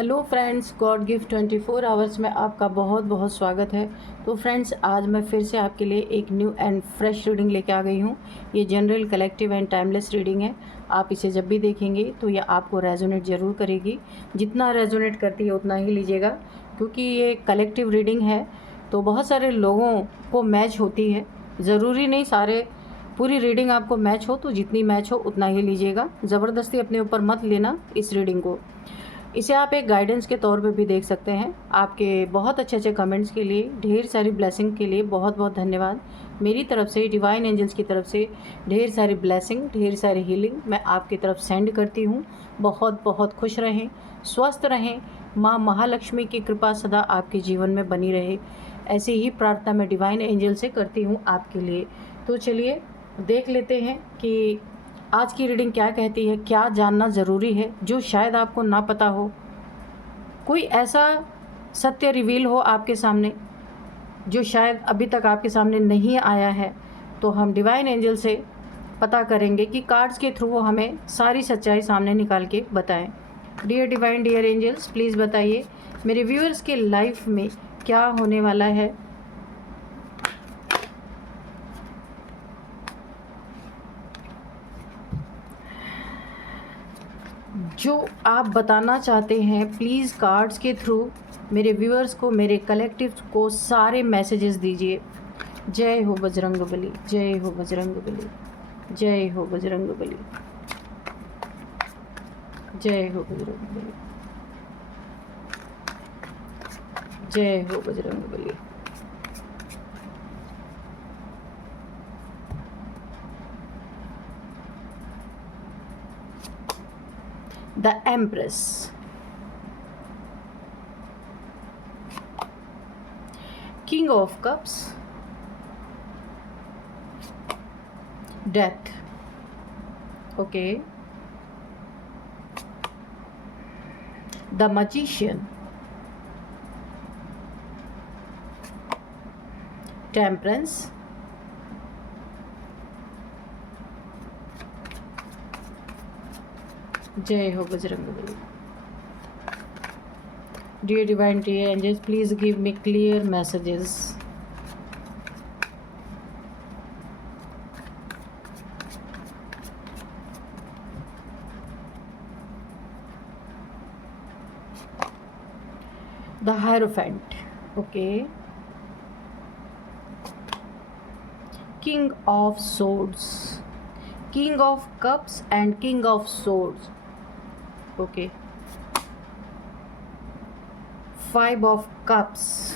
Hello friends, God gift 24 hours में आपका बहुत बहुत स्वागत है। तो फ्रेंड्स, आज मैं फिर से आपके लिए एक न्यू एंड फ्रेश रीडिंग लेके आ गई हूँ। ये general, collective and timeless reading है। आप इसे जब भी देखेंगे तो ये आपको रेजोनेट ज़रूर करेगी। जितना रेजोनेट करती है उतना ही लीजिएगा, क्योंकि ये कलेक्टिव रीडिंग है तो बहुत सारे लोगों को मैच होती है। ज़रूरी नहीं सारे पूरी रीडिंग आपको मैच हो, तो जितनी मैच हो उतना ही लीजिएगा। ज़बरदस्ती अपने ऊपर मत लेना इस रीडिंग को। इसे आप एक गाइडेंस के तौर पे भी देख सकते हैं। आपके बहुत अच्छे अच्छे कमेंट्स के लिए, ढेर सारी ब्लेसिंग के लिए बहुत बहुत धन्यवाद। मेरी तरफ से, डिवाइन एंजल्स की तरफ से ढेर सारी ब्लेसिंग, ढेर सारी हीलिंग मैं आपकी तरफ सेंड करती हूँ। बहुत बहुत खुश रहें, स्वस्थ रहें, माँ महालक्ष्मी की कृपा सदा आपके जीवन में बनी रहे। ऐसी ही प्रार्थना मैं डिवाइन एंजल से करती हूँ आपके लिए। तो चलिए देख लेते हैं कि आज की रीडिंग क्या कहती है, क्या जानना ज़रूरी है जो शायद आपको ना पता हो। कोई ऐसा सत्य रिवील हो आपके सामने जो शायद अभी तक आपके सामने नहीं आया है, तो हम डिवाइन एंजल से पता करेंगे कि कार्ड्स के थ्रू वो हमें सारी सच्चाई सामने निकाल के बताएं। Dear divine, dear angels, please बताइए मेरे व्यूअर्स के लाइफ में क्या होने वाला है। जो आप बताना चाहते हैं, प्लीज़ कार्ड्स के थ्रू मेरे व्यूअर्स को, मेरे कलेक्टिव को सारे मैसेजेस दीजिए। जय हो बजरंग बली, जय हो बजरंग बली, जय हो बजरंग बली, जय हो बजरंग बली, जय हो Bajrang Bali. The Empress, King of Cups, Death, okay, the Magician, Temperance, जय हो Bajrang Bali. Dear divine, dear angels, please give me clear messages. The Hierophant, okay. King of Swords, King of Cups and King of Swords, okay. Five of Cups,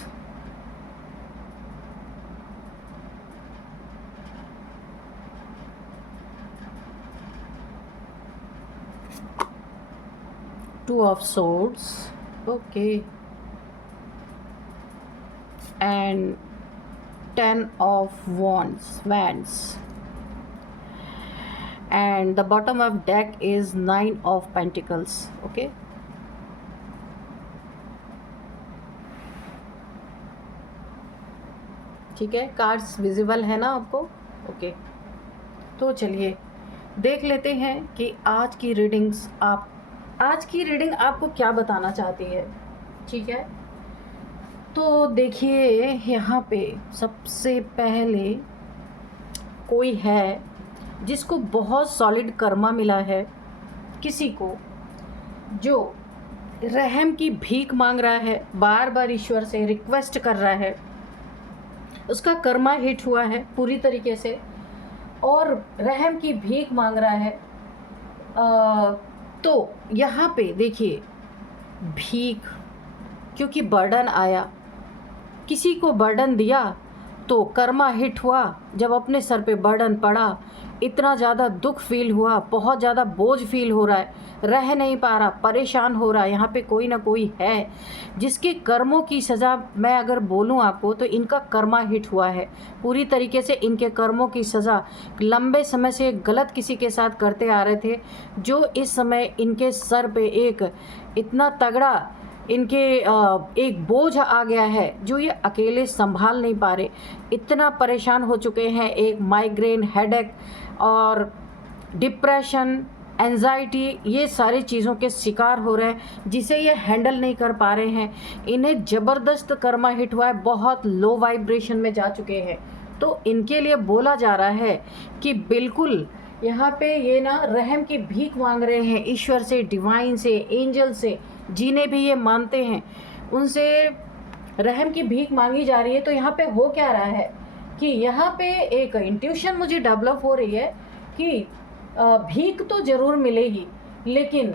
Two of Swords, okay, and Ten of Wands, and the bottom of deck is Nine of Pentacles, okay. ठीक है, cards visible है ना आपको? Okay, तो चलिए देख लेते हैं कि आज की रीडिंग आपको क्या बताना चाहती है। ठीक है, तो देखिए यहाँ पे सबसे पहले कोई है जिसको बहुत सॉलिड कर्मा मिला है, किसी को जो रहम की भीख मांग रहा है, बार बार ईश्वर से रिक्वेस्ट कर रहा है, उसका कर्मा हिट हुआ है पूरी तरीके से और रहम की भीख मांग रहा है। तो यहाँ पे देखिए भीख, क्योंकि बर्डन आया, किसी को बर्डन दिया तो कर्मा हिट हुआ। जब अपने सर पे बर्डन पड़ा, इतना ज़्यादा दुख फील हुआ, बहुत ज़्यादा बोझ फील हो रहा है, रह नहीं पा रहा, परेशान हो रहा है। यहाँ पे कोई ना कोई है जिसके कर्मों की सज़ा, मैं अगर बोलूँ आपको तो इनका कर्मा हिट हुआ है पूरी तरीके से। इनके कर्मों की सज़ा लंबे समय से गलत किसी के साथ करते आ रहे थे, जो इस समय इनके सर पे एक इतना तगड़ा इनके एक बोझ आ गया है जो ये अकेले संभाल नहीं पा रहे, इतना परेशान हो चुके हैं। एक माइग्रेन, हेडेक और डिप्रेशन, एंजाइटी, ये सारी चीज़ों के शिकार हो रहे हैं, जिसे ये हैंडल नहीं कर पा रहे हैं। इन्हें ज़बरदस्त कर्मा हिट हुआ है, बहुत लो वाइब्रेशन में जा चुके हैं। तो इनके लिए बोला जा रहा है कि बिल्कुल यहाँ पे ये ना रहम की भीख मांग रहे हैं ईश्वर से, डिवाइन से, एंजल से, जिन्हें भी ये मानते हैं उनसे रहम की भीख मांगी जा रही है। तो यहाँ पे हो क्या रहा है कि यहाँ पे एक इंट्यूशन मुझे डेवलप हो रही है कि भीख तो ज़रूर मिलेगी, लेकिन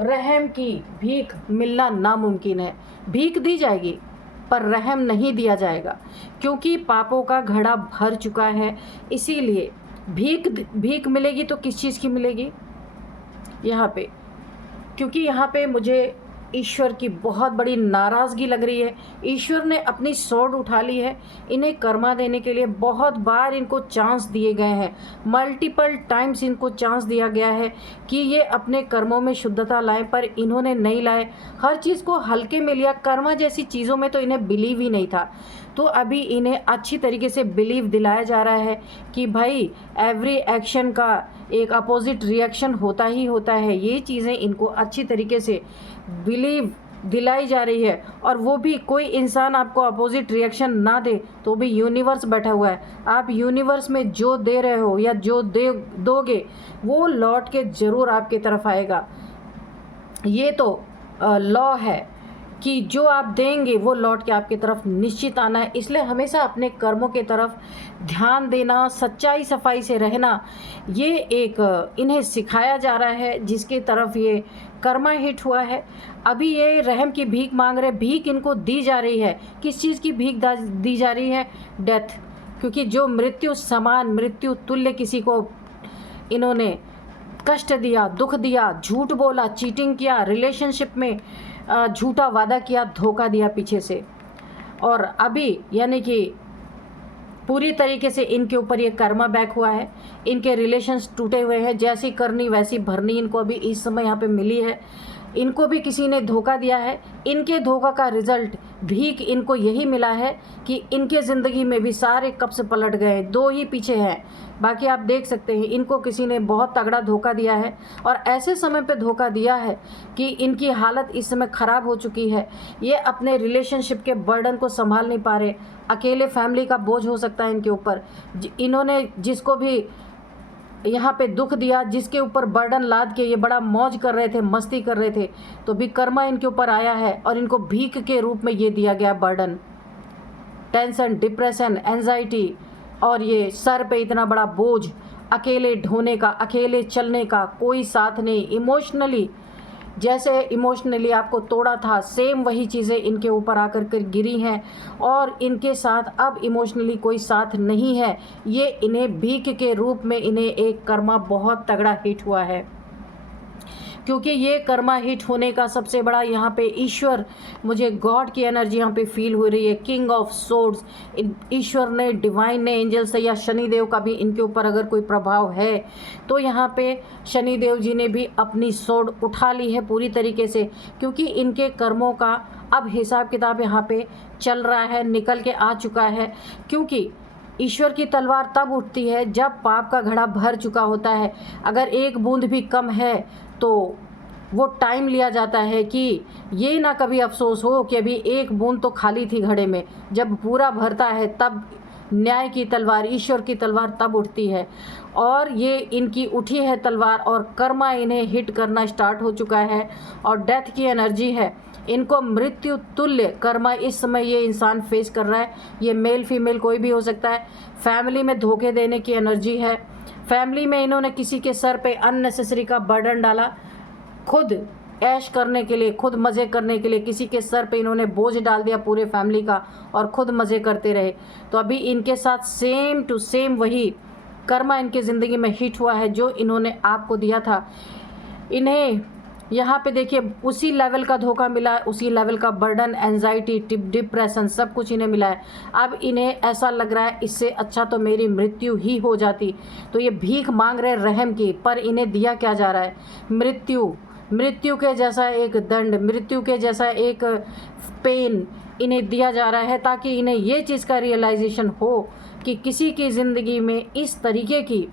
रहम की भीख मिलना नामुमकिन है। भीख दी जाएगी पर रहम नहीं दिया जाएगा, क्योंकि पापों का घड़ा भर चुका है। इसीलिए भीख मिलेगी तो किस चीज़ की मिलेगी यहाँ पे, क्योंकि यहाँ पे मुझे ईश्वर की बहुत बड़ी नाराज़गी लग रही है। ईश्वर ने अपनी स्वॉर्ड उठा ली है, इन्हें कर्मा देने के लिए बहुत बार इनको चांस दिए गए हैं, मल्टीपल टाइम्स इनको चांस दिया गया है कि ये अपने कर्मों में शुद्धता लाएं, पर इन्होंने नहीं लाए। हर चीज़ को हल्के में लिया, कर्मा जैसी चीज़ों में तो इन्हें बिलीव ही नहीं था। तो अभी इन्हें अच्छी तरीके से बिलीव दिलाया जा रहा है कि भाई एवरी एक्शन का एक अपोजिट रिएक्शन होता ही होता है। ये चीज़ें इनको अच्छी तरीके से बिलीव दिलाई जा रही है। और वो भी कोई इंसान आपको अपोजिट रिएक्शन ना दे तो भी यूनिवर्स बैठा हुआ है। आप यूनिवर्स में जो दे रहे हो या जो दोगे वो लौट के ज़रूर आपकी तरफ आएगा। ये तो लॉ है कि जो आप देंगे वो लौट के आपकी तरफ निश्चित आना है। इसलिए हमेशा अपने कर्मों की तरफ ध्यान देना, सच्चाई सफाई से रहना, ये एक इन्हें सिखाया जा रहा है, जिसकी तरफ ये कर्मा हिट हुआ है। अभी ये रहम की भीख मांग रहे, भीख इनको दी जा रही है। किस चीज़ की भीख दी जा रही है? डेथ। क्योंकि जो मृत्यु समान, मृत्यु तुल्य किसी को इन्होंने कष्ट दिया, दुख दिया, झूठ बोला, चीटिंग किया, रिलेशनशिप में झूठा वादा किया, धोखा दिया पीछे से, और अभी यानी कि पूरी तरीके से इनके ऊपर ये कर्मा बैक हुआ है। इनके रिलेशंस टूटे हुए हैं, जैसी करनी वैसी भरनी इनको अभी इस समय यहाँ पे मिली है। इनको भी किसी ने धोखा दिया है। इनके धोखा का रिजल्ट भीख इनको यही मिला है कि इनके ज़िंदगी में भी सारे कब से पलट गए, दो ही पीछे हैं। बाकी आप देख सकते हैं इनको किसी ने बहुत तगड़ा धोखा दिया है, और ऐसे समय पे धोखा दिया है कि इनकी हालत इस समय ख़राब हो चुकी है। ये अपने रिलेशनशिप के बर्डन को संभाल नहीं पा रहे। अकेले फैमिली का बोझ हो सकता है इनके ऊपर। इन्होंने जिसको भी यहाँ पे दुख दिया, जिसके ऊपर बर्डन लाद के ये बड़ा मौज कर रहे थे, मस्ती कर रहे थे, तो भी कर्मा इनके ऊपर आया है और इनको भीख के रूप में ये दिया गया बर्डन। टेंशन, डिप्रेशन, एंजाइटी, और ये सर पे इतना बड़ा बोझ, अकेले ढोने का, अकेले चलने का, कोई साथ नहीं। इमोशनली जैसे इमोशनली आपको तोड़ा था, सेम वही चीज़ें इनके ऊपर आकर कर गिरी हैं, और इनके साथ अब इमोशनली कोई साथ नहीं है। ये इन्हें भीख के रूप में इन्हें एक कर्मा बहुत तगड़ा हिट हुआ है, क्योंकि ये कर्मा हिट होने का सबसे बड़ा यहाँ पे ईश्वर, मुझे गॉड की एनर्जी यहाँ पे फील हो रही है। किंग ऑफ सोर्ड्स, ईश्वर ने, डिवाइन ने, एंजल से या शनिदेव का भी इनके ऊपर अगर कोई प्रभाव है तो यहाँ पे शनिदेव जी ने भी अपनी सोर्ड उठा ली है पूरी तरीके से, क्योंकि इनके कर्मों का अब हिसाब किताब यहाँ पे चल रहा है, निकल के आ चुका है। क्योंकि ईश्वर की तलवार तब उठती है जब पाप का घड़ा भर चुका होता है। अगर एक बूंद भी कम है तो वो टाइम लिया जाता है कि ये ना कभी अफसोस हो कि अभी एक बूंद तो खाली थी घड़े में। जब पूरा भरता है तब न्याय की तलवार, ईश्वर की तलवार तब उठती है, और ये इनकी उठी है तलवार, और कर्मा इन्हें हिट करना स्टार्ट हो चुका है, और डेथ की एनर्जी है। इनको मृत्यु तुल्य कर्मा इस समय ये इंसान फेस कर रहा है। ये मेल फीमेल कोई भी हो सकता है। फैमिली में धोखे देने की एनर्जी है। फैमिली में इन्होंने किसी के सर पे अननेसेसरी का बर्डन डाला, खुद ऐश करने के लिए, खुद मज़े करने के लिए किसी के सर पे इन्होंने बोझ डाल दिया पूरे फैमिली का, और खुद मज़े करते रहे। तो अभी इनके साथ सेम टू सेम वही कर्मा इनके ज़िंदगी में हिट हुआ है जो इन्होंने आपको दिया था। इन्हें यहाँ पे देखिए उसी लेवल का धोखा मिला है, उसी लेवल का बर्डन, एंजाइटी, डिप्रेशन, सब कुछ इन्हें मिला है। अब इन्हें ऐसा लग रहा है इससे अच्छा तो मेरी मृत्यु ही हो जाती। तो ये भीख मांग रहे रहम की, पर इन्हें दिया क्या जा रहा है? मृत्यु। मृत्यु के जैसा एक दंड, मृत्यु के जैसा एक पेन इन्हें दिया जा रहा है, ताकि इन्हें ये चीज़ का रियलाइजेशन हो कि किसी की ज़िंदगी में इस तरीके की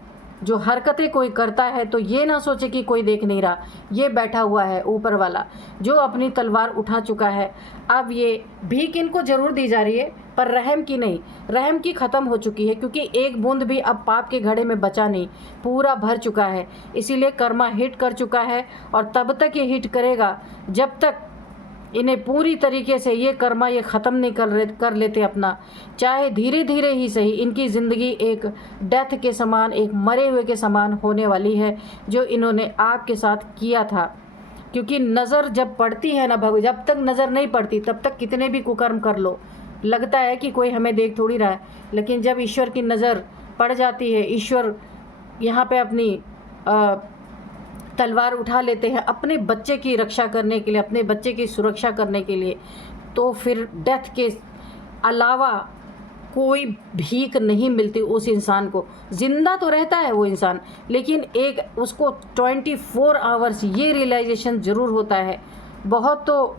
जो हरकतें कोई करता है तो ये ना सोचे कि कोई देख नहीं रहा, ये बैठा हुआ है ऊपर वाला जो अपनी तलवार उठा चुका है। अब ये भीख इनको ज़रूर दी जा रही है पर रहम की नहीं, रहम की ख़त्म हो चुकी है, क्योंकि एक बूंद भी अब पाप के घड़े में बचा नहीं, पूरा भर चुका है। इसीलिए कर्मा हिट कर चुका है और तब तक ये हिट करेगा जब तक इन्हें पूरी तरीके से ये कर्मा ये ख़त्म नहीं कर लेते अपना। चाहे धीरे धीरे ही सही, इनकी ज़िंदगी एक डेथ के समान, एक मरे हुए के समान होने वाली है जो इन्होंने आपके साथ किया था। क्योंकि नज़र जब पड़ती है ना जब तक नज़र नहीं पड़ती तब तक कितने भी कुकर्म कर लो, लगता है कि कोई हमें देख थोड़ी रहा है, लेकिन जब ईश्वर की नज़र पड़ जाती है, ईश्वर यहाँ पे अपनी तलवार उठा लेते हैं अपने बच्चे की रक्षा करने के लिए, अपने बच्चे की सुरक्षा करने के लिए, तो फिर डेथ के अलावा कोई भीख नहीं मिलती उस इंसान को। ज़िंदा तो रहता है वो इंसान, लेकिन एक उसको 24 आवर्स ये रियलाइजेशन ज़रूर होता है। बहुत तो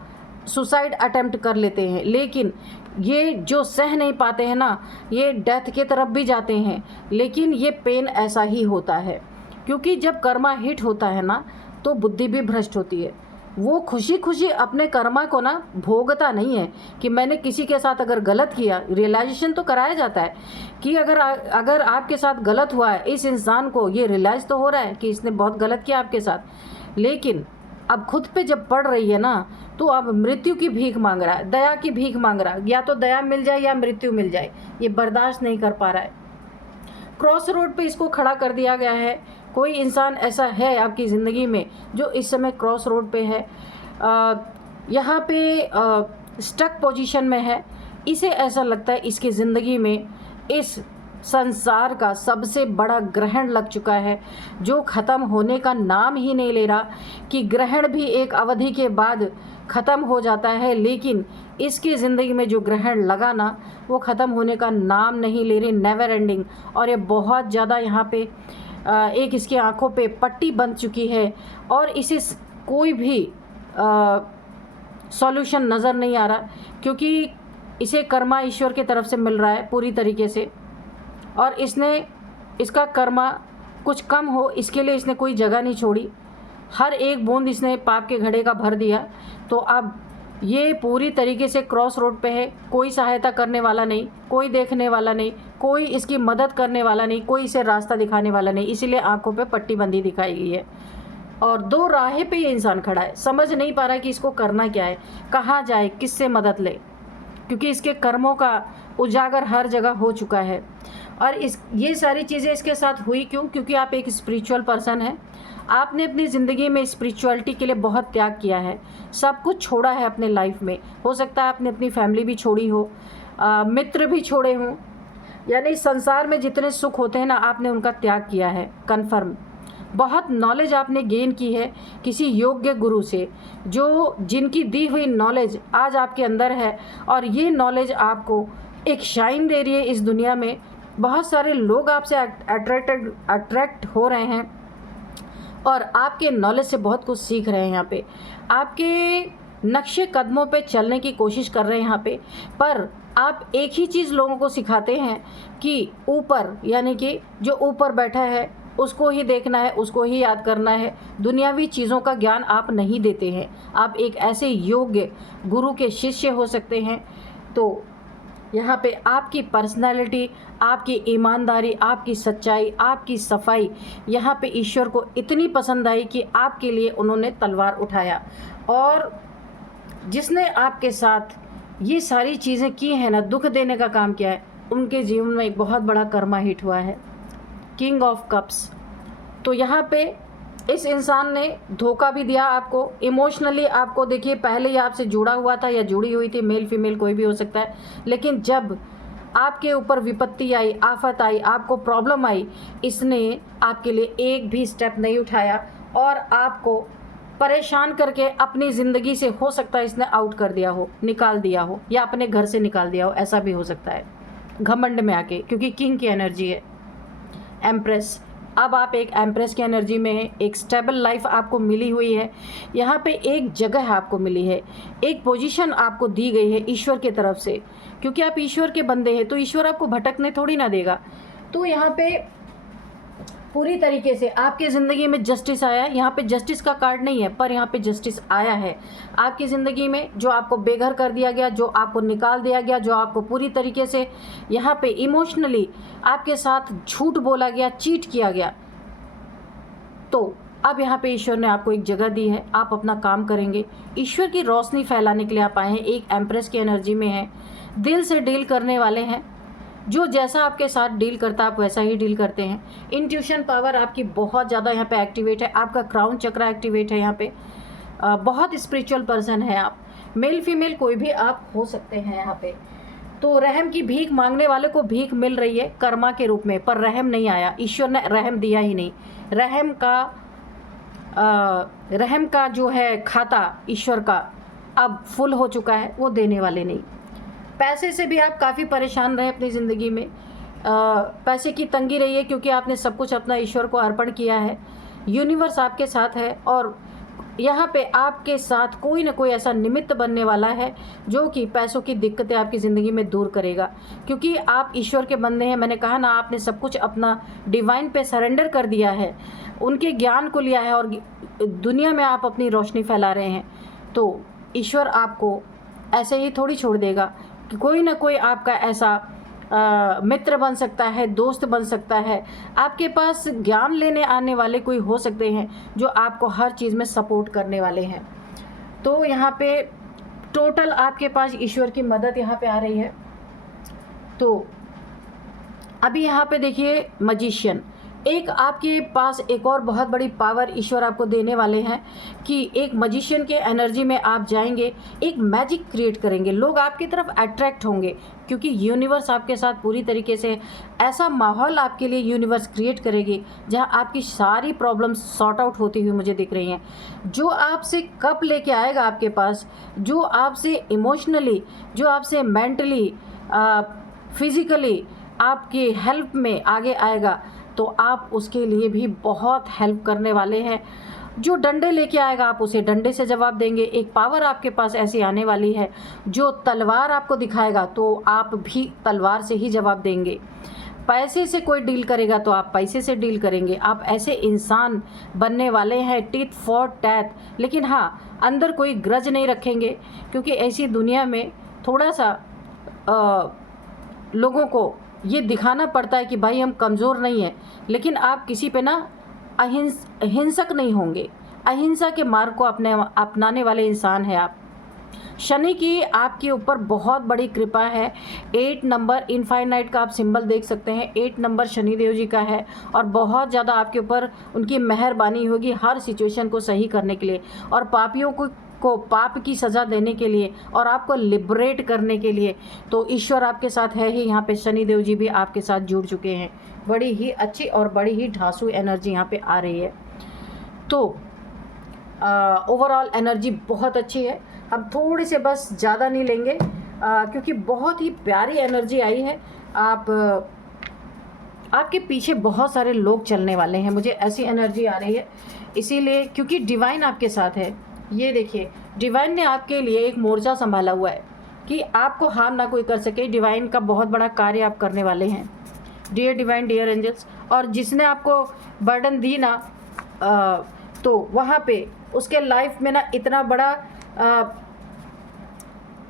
सुसाइड अटेम्प्ट कर लेते हैं, लेकिन ये जो सह नहीं पाते हैं ना, ये डेथ के तरफ भी जाते हैं, लेकिन ये पेन ऐसा ही होता है। क्योंकि जब कर्मा हिट होता है ना तो बुद्धि भी भ्रष्ट होती है। वो खुशी खुशी अपने कर्मा को ना भोगता नहीं है कि मैंने किसी के साथ अगर गलत किया, रियलाइजेशन तो कराया जाता है कि अगर आपके साथ गलत हुआ है, इस इंसान को ये रियलाइज़ तो हो रहा है कि इसने बहुत गलत किया आपके साथ, लेकिन अब खुद पे जब पड़ रही है ना तो अब मृत्यु की भीख मांग रहा है, दया की भीख मांग रहा है, या तो दया मिल जाए या मृत्यु मिल जाए, ये बर्दाश्त नहीं कर पा रहा है। क्रॉस रोड पे इसको खड़ा कर दिया गया है। कोई इंसान ऐसा है आपकी ज़िंदगी में जो इस समय क्रॉस रोड पे है, यहाँ पे स्टक पोजीशन में है, इसे ऐसा लगता है इसकी ज़िंदगी में इस संसार का सबसे बड़ा ग्रहण लग चुका है जो ख़त्म होने का नाम ही नहीं ले रहा। कि ग्रहण भी एक अवधि के बाद ख़त्म हो जाता है, लेकिन इसकी ज़िंदगी में जो ग्रहण लगा ना वो ख़त्म होने का नाम नहीं ले रही, नेवर एंडिंग। और ये बहुत ज़्यादा यहाँ पे एक इसकी आंखों पे पट्टी बंध चुकी है और इसे कोई भी सॉल्यूशन नज़र नहीं आ रहा, क्योंकि इसे कर्मा ईश्वर की तरफ से मिल रहा है पूरी तरीके से, और इसका कर्मा कुछ कम हो इसके लिए इसने कोई जगह नहीं छोड़ी। हर एक बूंद इसने पाप के घड़े का भर दिया। तो अब ये पूरी तरीके से क्रॉस रोड पे है, कोई सहायता करने वाला नहीं, कोई देखने वाला नहीं, कोई इसकी मदद करने वाला नहीं, कोई इसे रास्ता दिखाने वाला नहीं, इसीलिए आंखों पे पट्टी बंदी दिखाई गई है। और दो राहें पे ये इंसान खड़ा है, समझ नहीं पा रहा कि इसको करना क्या है, कहाँ जाए, किससे मदद ले, क्योंकि इसके कर्मों का उजागर हर जगह हो चुका है। और ये सारी चीज़ें इसके साथ हुई क्यों? क्योंकि आप एक स्पिरिचुअल पर्सन हैं, आपने अपनी ज़िंदगी में स्पिरिचुअलिटी के लिए बहुत त्याग किया है, सब कुछ छोड़ा है अपने लाइफ में। हो सकता है आपने अपनी फैमिली भी छोड़ी हो, मित्र भी छोड़े हों, यानी संसार में जितने सुख होते हैं ना आपने उनका त्याग किया है, कन्फर्म। बहुत नॉलेज आपने गेन की है किसी योग्य गुरु से, जिनकी दी हुई नॉलेज आज आपके अंदर है, और ये नॉलेज आपको एक शाइन दे रही है इस दुनिया में। बहुत सारे लोग आपसे अट्रैक्ट हो रहे हैं और आपके नॉलेज से बहुत कुछ सीख रहे हैं। यहाँ पे आपके नक्शे कदमों पे चलने की कोशिश कर रहे हैं यहाँ पे। पर आप एक ही चीज़ लोगों को सिखाते हैं कि ऊपर, यानी कि जो ऊपर बैठा है उसको ही देखना है, उसको ही याद करना है। दुनियावी चीज़ों का ज्ञान आप नहीं देते हैं। आप एक ऐसे योग्य गुरु के शिष्य हो सकते हैं। तो यहाँ पे आपकी पर्सनालिटी, आपकी ईमानदारी, आपकी सच्चाई, आपकी सफाई यहाँ पे ईश्वर को इतनी पसंद आई कि आपके लिए उन्होंने तलवार उठाया। और जिसने आपके साथ ये सारी चीज़ें की हैं ना, दुख देने का काम किया है, उनके जीवन में एक बहुत बड़ा कर्मा हिट हुआ है, किंग ऑफ कप्स। तो यहाँ पे इस इंसान ने धोखा भी दिया आपको, इमोशनली आपको, देखिए पहले ही आपसे जुड़ा हुआ था या जुड़ी हुई थी, मेल फीमेल कोई भी हो सकता है, लेकिन जब आपके ऊपर विपत्ति आई, आफत आई, आपको प्रॉब्लम आई, इसने आपके लिए एक भी स्टेप नहीं उठाया और आपको परेशान करके अपनी ज़िंदगी से, हो सकता है इसने आउट कर दिया हो, निकाल दिया हो, या अपने घर से निकाल दिया हो, ऐसा भी हो सकता है घमंड में आके, क्योंकि किंग की एनर्जी है, एम्प्रेस। अब आप एक एम्प्रेस की एनर्जी में हैं, एक स्टेबल लाइफ आपको मिली हुई है, यहाँ पे एक जगह आपको मिली है, एक पोजीशन आपको दी गई है ईश्वर की तरफ से, क्योंकि आप ईश्वर के बंदे हैं तो ईश्वर आपको भटकने थोड़ी ना देगा। तो यहाँ पे पूरी तरीके से आपकी ज़िंदगी में जस्टिस आया है। यहाँ पे जस्टिस का कार्ड नहीं है, पर यहाँ पे जस्टिस आया है आपकी ज़िंदगी में। जो आपको बेघर कर दिया गया, जो आपको निकाल दिया गया, जो आपको पूरी तरीके से यहाँ पे इमोशनली आपके साथ झूठ बोला गया, चीट किया गया, तो अब यहाँ पे ईश्वर ने आपको एक जगह दी है। आप अपना काम करेंगे, ईश्वर की रोशनी फैलाने के लिए आप आए हैं। एक एम्प्रेस की एनर्जी में है, दिल से डील करने वाले हैं। जो जैसा आपके साथ डील करता है आप वैसा ही डील करते हैं। इंट्यूशन पावर आपकी बहुत ज़्यादा यहाँ पे एक्टिवेट है। आपका क्राउन चक्र एक्टिवेट है यहाँ पे। बहुत स्पिरिचुअल पर्सन है आप। मेल फीमेल कोई भी आप हो सकते हैं यहाँ पे। तो रहम की भीख मांगने वाले को भीख मिल रही है कर्मा के रूप में, पर रहम नहीं आया। ईश्वर ने रहम दिया ही नहीं। रहम का जो है खाता ईश्वर का अब फुल हो चुका है, वो देने वाले नहीं। पैसे से भी आप काफ़ी परेशान रहे अपनी ज़िंदगी में। पैसे की तंगी रही है क्योंकि आपने सब कुछ अपना ईश्वर को अर्पण किया है। यूनिवर्स आपके साथ है और यहाँ पे आपके साथ कोई ना कोई ऐसा निमित्त बनने वाला है जो कि पैसों की दिक्कतें आपकी ज़िंदगी में दूर करेगा, क्योंकि आप ईश्वर के बंदे हैं। मैंने कहा ना, आपने सब कुछ अपना डिवाइन पे सरेंडर कर दिया है, उनके ज्ञान को लिया है और दुनिया में आप अपनी रोशनी फैला रहे हैं। तो ईश्वर आपको ऐसे ही थोड़ी छोड़ देगा कि कोई ना कोई आपका ऐसा मित्र बन सकता है, दोस्त बन सकता है, आपके पास ज्ञान लेने आने वाले कोई हो सकते हैं जो आपको हर चीज़ में सपोर्ट करने वाले हैं। तो यहाँ पे टोटल आपके पास ईश्वर की मदद यहाँ पे आ रही है। तो अभी यहाँ पे देखिए मजिशियन, एक आपके पास एक और बहुत बड़ी पावर ईश्वर आपको देने वाले हैं कि एक मजिशियन के एनर्जी में आप जाएंगे, एक मैजिक क्रिएट करेंगे, लोग आपकी तरफ अट्रैक्ट होंगे क्योंकि यूनिवर्स आपके साथ पूरी तरीके से ऐसा माहौल आपके लिए यूनिवर्स क्रिएट करेगी जहां आपकी सारी प्रॉब्लम्स सॉर्ट आउट होती हुई मुझे दिख रही हैं। जो आपसे कप लेके आएगा आपके पास, जो आपसे इमोशनली, जो आपसे मेंटली, फिज़िकली आपकी हेल्प में आगे आएगा, तो आप उसके लिए भी बहुत हेल्प करने वाले हैं। जो डंडे लेके आएगा आप उसे डंडे से जवाब देंगे। एक पावर आपके पास ऐसी आने वाली है, जो तलवार आपको दिखाएगा तो आप भी तलवार से ही जवाब देंगे। पैसे से कोई डील करेगा तो आप पैसे से डील करेंगे। आप ऐसे इंसान बनने वाले हैं, टीथ फॉर टैथ, लेकिन हाँ, अंदर कोई ग्रज नहीं रखेंगे, क्योंकि ऐसी दुनिया में थोड़ा सा लोगों को ये दिखाना पड़ता है कि भाई हम कमज़ोर नहीं हैं, लेकिन आप किसी पे ना हिंसक नहीं होंगे। अहिंसा के मार्ग को अपनाने वाले इंसान हैं आप। शनि की आपके ऊपर बहुत बड़ी कृपा है। 8 नंबर इनफाइनाइट का आप सिंबल देख सकते हैं। 8 नंबर शनिदेव जी का है और बहुत ज़्यादा आपके ऊपर उनकी मेहरबानी होगी हर सिचुएशन को सही करने के लिए और पापियों को पाप की सज़ा देने के लिए और आपको लिबरेट करने के लिए। तो ईश्वर आपके साथ है ही। यहाँ पे शनिदेव जी भी आपके साथ जुड़ चुके हैं। बड़ी ही अच्छी और बड़ी ही ढांसू एनर्जी यहाँ पे आ रही है। तो ओवरऑल एनर्जी बहुत अच्छी है। हम थोड़े से बस ज़्यादा नहीं लेंगे क्योंकि बहुत ही प्यारी एनर्जी आई है। आपके पीछे बहुत सारे लोग चलने वाले हैं, मुझे ऐसी एनर्जी आ रही है। इसीलिए क्योंकि डिवाइन आपके साथ है। ये देखिए, डिवाइन ने आपके लिए एक मोर्चा संभाला हुआ है कि आपको हार्म ना कोई कर सके। डिवाइन का बहुत बड़ा कार्य आप करने वाले हैं, डियर डिवाइन, डियर एंजल्स। और जिसने आपको बर्डन दी ना, तो वहाँ पे उसके लाइफ में ना इतना बड़ा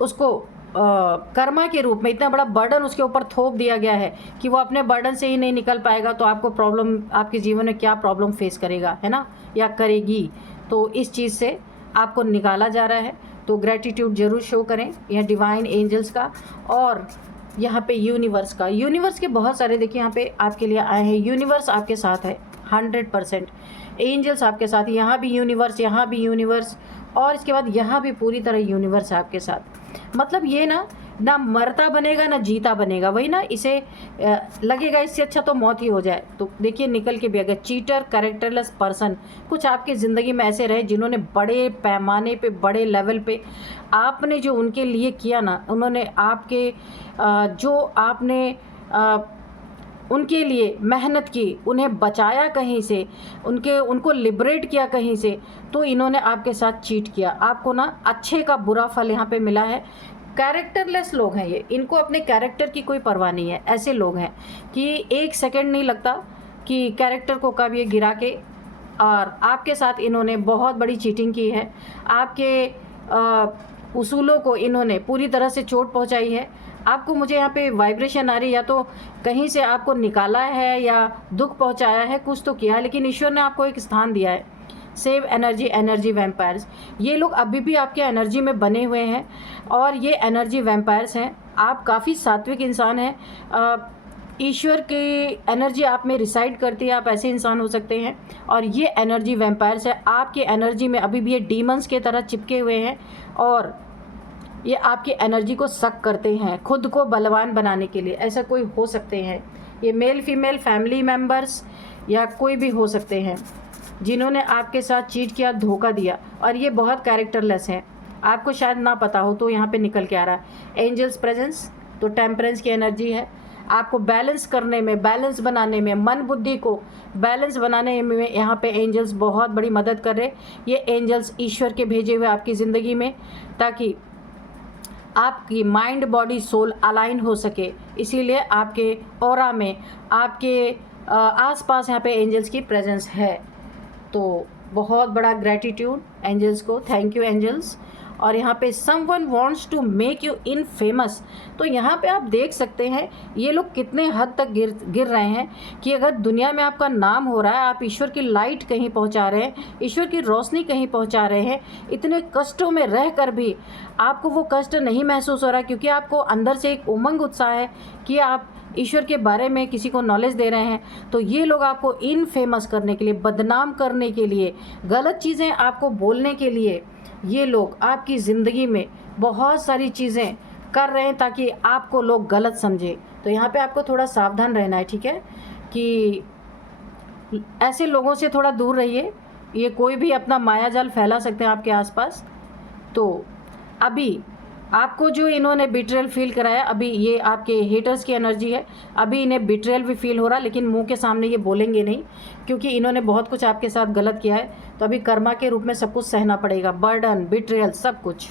उसको कर्मा के रूप में इतना बड़ा बर्डन उसके ऊपर थोप दिया गया है कि वो अपने बर्डन से ही नहीं निकल पाएगा। तो आपको प्रॉब्लम, आपके जीवन में क्या प्रॉब्लम फेस करेगा, है ना, या करेगी, तो इस चीज़ से आपको निकाला जा रहा है। तो ग्रेटिट्यूड ज़रूर शो करें यह डिवाइन एंजल्स का और यहाँ पे यूनिवर्स का। यूनिवर्स के बहुत सारे देखिए यहाँ पे आपके लिए आए हैं। यूनिवर्स आपके साथ है 100%। एंजल्स आपके साथ, यहाँ भी यूनिवर्स, यहाँ भी यूनिवर्स और इसके बाद यहाँ भी पूरी तरह यूनिवर्स आपके साथ। मतलब ये ना मरता बनेगा ना जीता बनेगा, वही ना, इसे लगेगा इससे अच्छा तो मौत ही हो जाए। तो देखिए निकल के भी अगर चीटर, कैरेक्टरलेस पर्सन कुछ आपकी ज़िंदगी में ऐसे रहे जिन्होंने बड़े पैमाने पे, बड़े लेवल पे आपने जो उनके लिए किया ना, उन्होंने आपके जो आपने उनके लिए मेहनत की, उन्हें बचाया कहीं से, उनको लिबरेट किया कहीं से, तो इन्होंने आपके साथ चीट किया। आपको ना अच्छे का बुरा फल यहाँ पे मिला है। कैरेक्टरलेस लोग हैं ये, इनको अपने कैरेक्टर की कोई परवाह नहीं है। ऐसे लोग हैं कि एक सेकंड नहीं लगता कि आपकी कैरेक्टर को कब ये गिरा के और आपके साथ इन्होंने बहुत बड़ी चीटिंग की है, आपके उसूलों को इन्होंने पूरी तरह से चोट पहुंचाई है। आपको मुझे यहाँ पे वाइब्रेशन आ रही है, या तो कहीं से आपको निकाला है या दुख पहुंचाया है, कुछ तो किया है, लेकिन ईश्वर ने आपको एक स्थान दिया है। सेव एनर्जी, एनर्जी वैम्पायर्स, ये लोग अभी भी आपके एनर्जी में बने हुए हैं और ये एनर्जी वैम्पायर्स हैं। आप काफ़ी सात्विक इंसान हैं, ईश्वर की एनर्जी आप में रिसाइड करती है, आप ऐसे इंसान हो सकते हैं। और ये एनर्जी वैम्पायर्स है, आपकी एनर्जी में अभी भी ये डीमंस के तरह चिपके हुए हैं और ये आपकी एनर्जी को सक करते हैं खुद को बलवान बनाने के लिए। ऐसा कोई हो सकते हैं, ये मेल फीमेल फैमिली मेम्बर्स या कोई भी हो सकते हैं जिन्होंने आपके साथ चीट किया, धोखा दिया, और ये बहुत कैरेक्टरलेस हैं। आपको शायद ना पता हो तो यहाँ पे निकल के आ रहा है एंजल्स प्रेजेंस, तो टेम्परेंस की एनर्जी है। आपको बैलेंस करने में, बैलेंस बनाने में, मन बुद्धि को बैलेंस बनाने में यहाँ पे एंजल्स बहुत बड़ी मदद कर रहे। ये एंजल्स ईश्वर के भेजे हुए आपकी ज़िंदगी में, ताकि आपकी माइंड बॉडी सोल अलाइन हो सके। इसीलिए आपके ऑरा में, आपके आसपास यहाँ पे एंजल्स की प्रेजेंस है। तो बहुत बड़ा ग्रैटिट्यूड एंजल्स को, थैंक यू एंजल्स। और यहाँ पे someone wants to make you infamous, तो यहाँ पे आप देख सकते हैं ये लोग कितने हद तक गिर रहे हैं कि अगर दुनिया में आपका नाम हो रहा है, आप ईश्वर की लाइट कहीं पहुँचा रहे हैं, ईश्वर की रोशनी कहीं पहुँचा रहे हैं, इतने कष्टों में रह कर भी आपको वो कष्ट नहीं महसूस हो रहा, क्योंकि आपको अंदर से एक उमंग उत्साह है कि आप ईश्वर के बारे में किसी को नॉलेज दे रहे हैं। तो ये लोग आपको इन फेमस करने के लिए, बदनाम करने के लिए, गलत चीज़ें आपको बोलने के लिए, ये लोग आपकी ज़िंदगी में बहुत सारी चीज़ें कर रहे हैं ताकि आपको लोग गलत समझें। तो यहाँ पे आपको थोड़ा सावधान रहना है, ठीक है, कि ऐसे लोगों से थोड़ा दूर रहिए। ये कोई भी अपना मायाजाल फैला सकते हैं आपके आसपास। तो अभी आपको जो इन्होंने बिट्रेयल फील कराया, अभी ये आपके हेटर्स की एनर्जी है, अभी इन्हें बिट्रेयल भी फील हो रहा, लेकिन मुंह के सामने ये बोलेंगे नहीं, क्योंकि इन्होंने बहुत कुछ आपके साथ गलत किया है। तो अभी कर्मा के रूप में सब कुछ सहना पड़ेगा, बर्डन, बिट्रेयल, सब कुछ।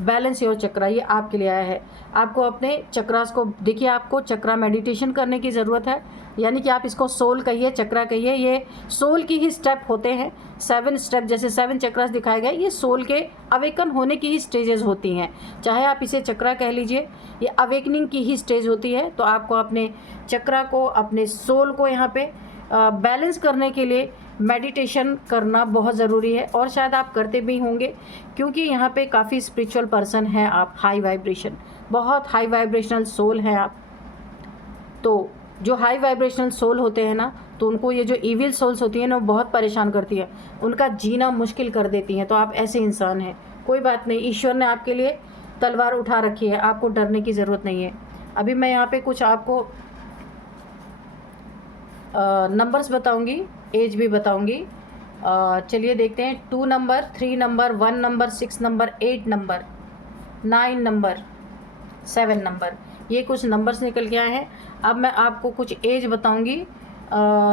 बैलेंस योर चक्रा, ये आपके लिए आया है। आपको अपने चक्रास को देखिए, आपको चक्रा मेडिटेशन करने की ज़रूरत है, यानी कि आप इसको सोल कहिए, चक्रा कहिए। ये सोल की ही स्टेप होते हैं, 7 स्टेप, जैसे 7 चक्रास दिखाए गए, ये सोल के अवेकन होने की ही स्टेजेस होती हैं। चाहे आप इसे चक्रा कह लीजिए, ये अवेकनिंग की ही स्टेज होती है। तो आपको अपने चक्रा को, अपने सोल को यहाँ पे बैलेंस करने के लिए मेडिटेशन करना बहुत ज़रूरी है, और शायद आप करते भी होंगे, क्योंकि यहाँ पे काफ़ी स्पिरिचुअल पर्सन हैं आप, हाई वाइब्रेशन, बहुत हाई वाइब्रेशनल सोल हैं आप। तो जो हाई वाइब्रेशनल सोल होते हैं ना, तो उनको ये जो इविल सोल्स होती हैं ना, वो बहुत परेशान करती है, उनका जीना मुश्किल कर देती हैं। तो आप ऐसे इंसान हैं, कोई बात नहीं, ईश्वर ने आपके लिए तलवार उठा रखी है, आपको डरने की ज़रूरत नहीं है। अभी मैं यहाँ पे कुछ आपको नंबर्स बताऊंगी, एज भी बताऊंगी। चलिए देखते हैं। 2 number, 3 number, 1 number, 6 number, 8 number, 9 number, 7 number, ये कुछ नंबर्स निकल के आए हैं। अब मैं आपको कुछ एज बताऊंगी।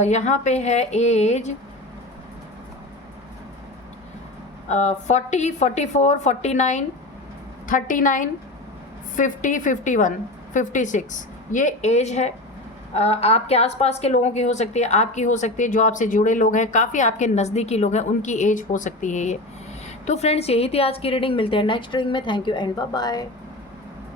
यहाँ पे है एज 40, 44, 49, 39, 50, 51, 56, ये एज है। आपके आसपास के लोगों की हो सकती है, आपकी हो सकती है, जो आपसे जुड़े लोग हैं, काफ़ी आपके नज़दीकी लोग हैं, उनकी एज हो सकती है ये। तो फ्रेंड्स, यही थी आज की रीडिंग। मिलते हैं नेक्स्ट रीडिंग में। Thank you and bye bye.